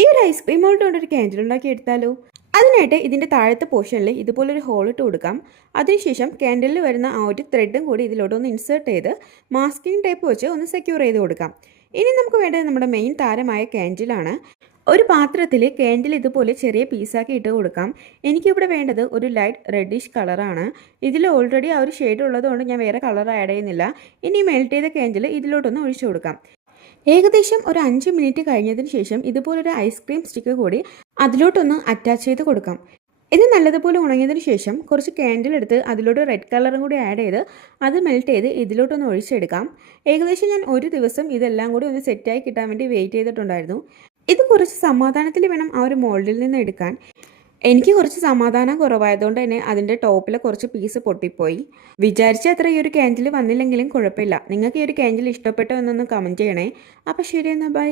ഈ ഒരു ice cream mould കൊണ്ട് ഒരു ക്യാൻഡിൽ ഉണ്ടാക്കി എടുത്താലോ? അതിനായിട്ട് ഇതിന്റെ താഴത്തെ പോർഷനിൽ ഇതുപോലൊരു ഹോൾ ഇട്ട് കൊടുക്കാം. അതിനുശേഷം ക്യാൻഡിലിൽ വരുന്ന ആ ഒരു ത്രെഡും കൂടി ഇതിലോട്ട് ഒന്ന് ഇൻസേർട്ട് ചെയ്ത് മാസ്കിംഗ് ടേപ്പ് വെച്ച് ഒന്ന് സെക്യൂർ ചെയ്ത് കൊടുക്കാം. ഇനി നമുക്ക് വേണ്ടത് നമ്മുടെ മെയിൻ താരമായ ക്യാൻഡിലാണ് ഒരു പാത്രത്തിൽ കാൻഡിൽ ഇതുപോലെ ചെറിയ പീസാക്കി ഇട്ട് കൊടുക്കാം. എനിക്കിവിടെ വേണ്ടത് ഒരു ലൈറ്റ് റെഡിഷ് കളറാണ് ഇതിൽ ഓൾറെഡി ആ ഒരു ഷെയ്ഡ് ഉള്ളതുകൊണ്ട് ഞാൻ വേറെ കളർ ആഡ് ചെയ്യുന്നില്ല. ഇനി മെൽറ്റ് ചെയ്ത ക്യാൻഡിൽ ഇതിലോട്ടൊന്ന് ഒഴിച്ചു കൊടുക്കാം. ഏകദേശം ഒരു അഞ്ച് മിനിറ്റ് കഴിഞ്ഞതിന് ശേഷം ഇതുപോലൊരു ഐസ്ക്രീം സ്റ്റിക്ക് കൂടി അതിലോട്ടൊന്ന് അറ്റാച്ച് ചെയ്ത് കൊടുക്കാം. ഇത് നല്ലതുപോലെ ഉണങ്ങിയതിന് ശേഷം കുറച്ച് ക്യാൻഡിൽ എടുത്ത് അതിലോട്ട് റെഡ് കളറും കൂടി ആഡ് ചെയ്ത് അത് മെൽറ്റ് ചെയ്ത് ഇതിലോട്ടൊന്ന് ഒഴിച്ചെടുക്കാം. ഏകദേശം ഞാൻ ഒരു ദിവസം ഇതെല്ലാം കൂടി ഒന്ന് സെറ്റായി കിട്ടാൻ വേണ്ടി വെയിറ്റ് ചെയ്തിട്ടുണ്ടായിരുന്നു. ഇത് കുറച്ച് സമാധാനത്തിൽ വേണം ആ ഒരു മോൾഡിൽ നിന്ന് എടുക്കാൻ. എനിക്ക് കുറച്ച് സമാധാനം കുറവായതുകൊണ്ട് തന്നെ അതിന്റെ ടോപ്പിലെ കുറച്ച് പീസ് പൊട്ടിപ്പോയി. വിചാരിച്ച അത്ര ഈ ഒരു ക്യാൻഡിൽ വന്നില്ലെങ്കിലും കുഴപ്പമില്ല. നിങ്ങൾക്ക് ഈ ഒരു ക്യാൻഡിൽ ഇഷ്ടപ്പെട്ടോ എന്നൊന്ന് കമന്റ് ചെയ്യണേ. അപ്പോൾ ശരി എന്നാൽ ബൈ